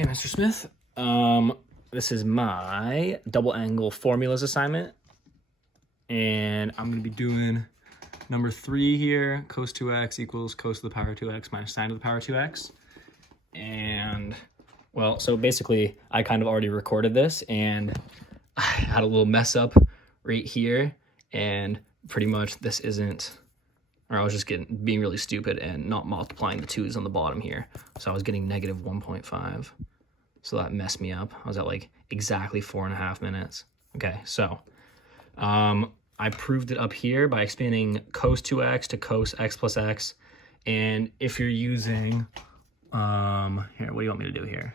Hey, Mr. Smith. This is my double angle formulas assignment, and I'm gonna be doing number 3 here. Cos 2x equals cos to the power 2x minus sine to the power 2x. And well, so basically, I kind of already recorded this, and I had a little mess up right here, and pretty much this isn't. Or I was just being really stupid and not multiplying the 2's on the bottom here. So I was getting negative 1.5. So that messed me up. I was at like exactly 4.5 minutes. Okay, so I proved it up here by expanding cos 2x to cos x plus x. And if you're using, here, what do you want me to do here?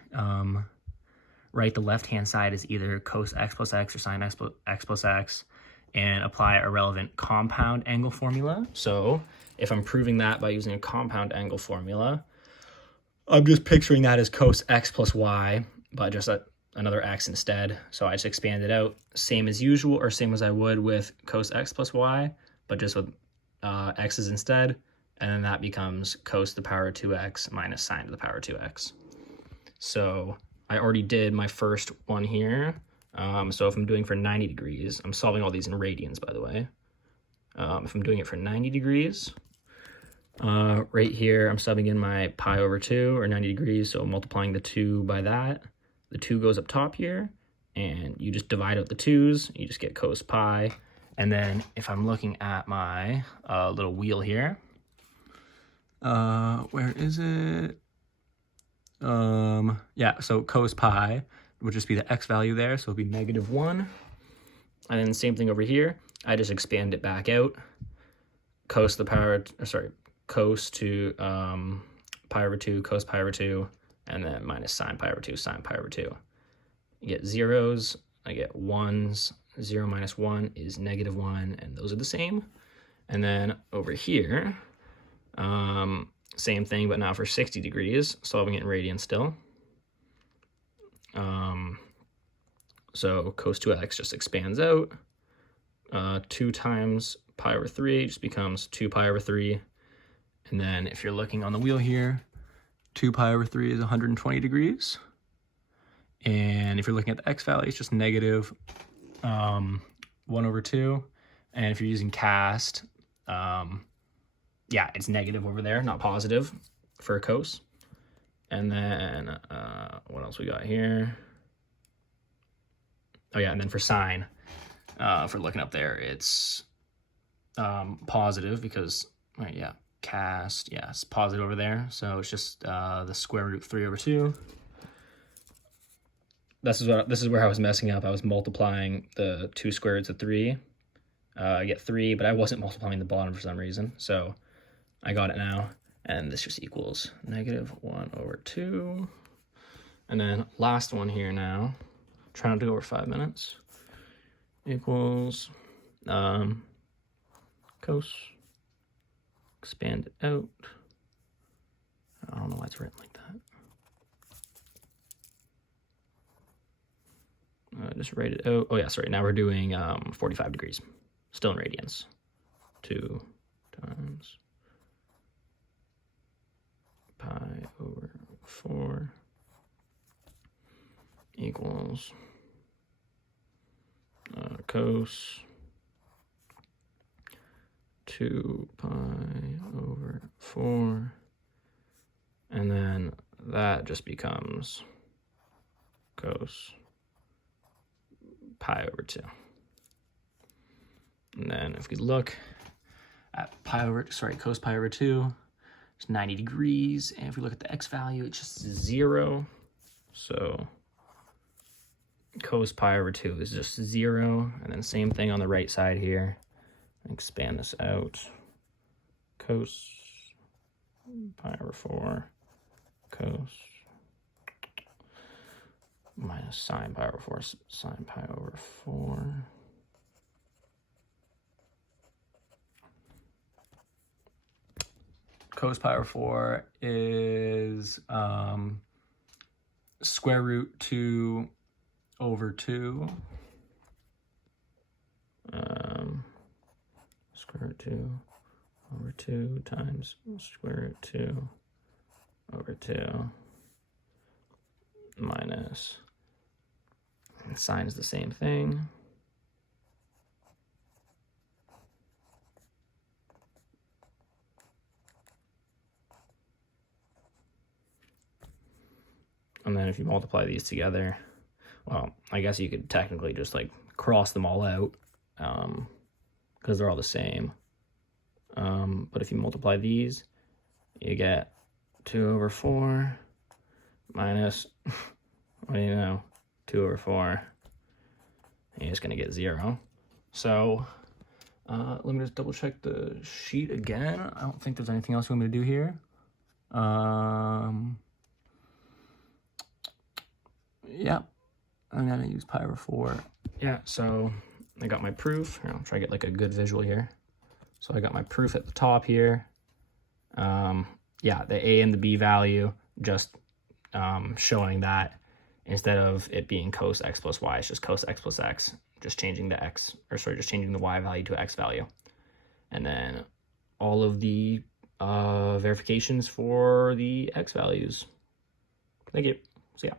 Right, the left-hand side is either cos x plus x or sine x plus x, and apply a relevant compound angle formula. So if I'm proving that by using a compound angle formula, I'm just picturing that as cos x plus y, but just another x instead. So I just expand it out, same as usual, or same as I would with cos x plus y, but just with x's instead. And then that becomes cos to the power 2x minus sine to the power 2x. So I already did my first one here. So if I'm doing for 90 degrees, I'm solving all these in radians, by the way. If I'm doing it for 90 degrees, right here, I'm subbing in my pi over 2, or 90 degrees, so multiplying the 2 by that. The 2 goes up top here, and you just divide out the 2's, you just get cos pi. And then if I'm looking at my little wheel here, where is it? Yeah, so cos pi would just be the x value there, so it'd be -1. And then same thing over here, I just expand it back out. Cos to the power, cos to pi over 2, cos pi over 2, and then minus sine pi over 2, sine pi over 2. You get zeros, I get 1's, 0 minus 1 is -1, and those are the same. And then over here, same thing, but now for 60 degrees, solving it in radians still. So cos 2x just expands out. 2 times pi over 3 just becomes 2 pi over 3. And then if you're looking on the wheel here, 2 pi over 3 is 120 degrees. And if you're looking at the x value, it's just negative 1 over 2. And if you're using cast, yeah, it's negative over there, not positive for a cos. And then what else we got here? Oh yeah, and then for sine, if we're looking up there, it's positive because, right, yeah, cast, yeah, it's positive over there. So it's just the square root 3 over 2. This is where I was messing up. I was multiplying the 2 square roots of 3. I get 3, but I wasn't multiplying the bottom for some reason. So I got it now, and this just equals -1 over 2. And then last one here now, trying to do over 5 minutes, equals cos, expand it out. I don't know why it's written like that. Just write it out. Oh yeah, sorry, now we're doing 45 degrees, still in radians. 2 times pi over 4 equals cos 2 pi over 4, and then that just becomes cos pi over 2. And then if we look at cos pi over 2, it's 90 degrees, and if we look at the x value, it's just 0. So cos pi over 2 is just 0, and then same thing on the right side here. Expand this out. Cos pi over 4, cos minus sine pi over 4, sine pi over 4. Cos pi over 4 is square root 2 over 2. Square root 2 over 2 times square root 2 over 2 this. And sine is the same thing. And then if you multiply these together, well, I guess you could technically just like cross them all out because they're all the same. But if you multiply these, you get 2 over 4 minus, what do you know, 2 over 4. You're just going to get 0. So let me just double check the sheet again. I don't think there's anything else you want me to do here. Yeah, I'm gonna use pi over 4. Yeah, so I got my proof. Here, I'll try to get like a good visual here. So I got my proof at the top here. Yeah, the a and the b value, just showing that instead of it being cos x plus y, it's just cos x plus x, just changing the x, or sorry, just changing the y value to x value. And then all of the verifications for the x values. Thank you. See ya.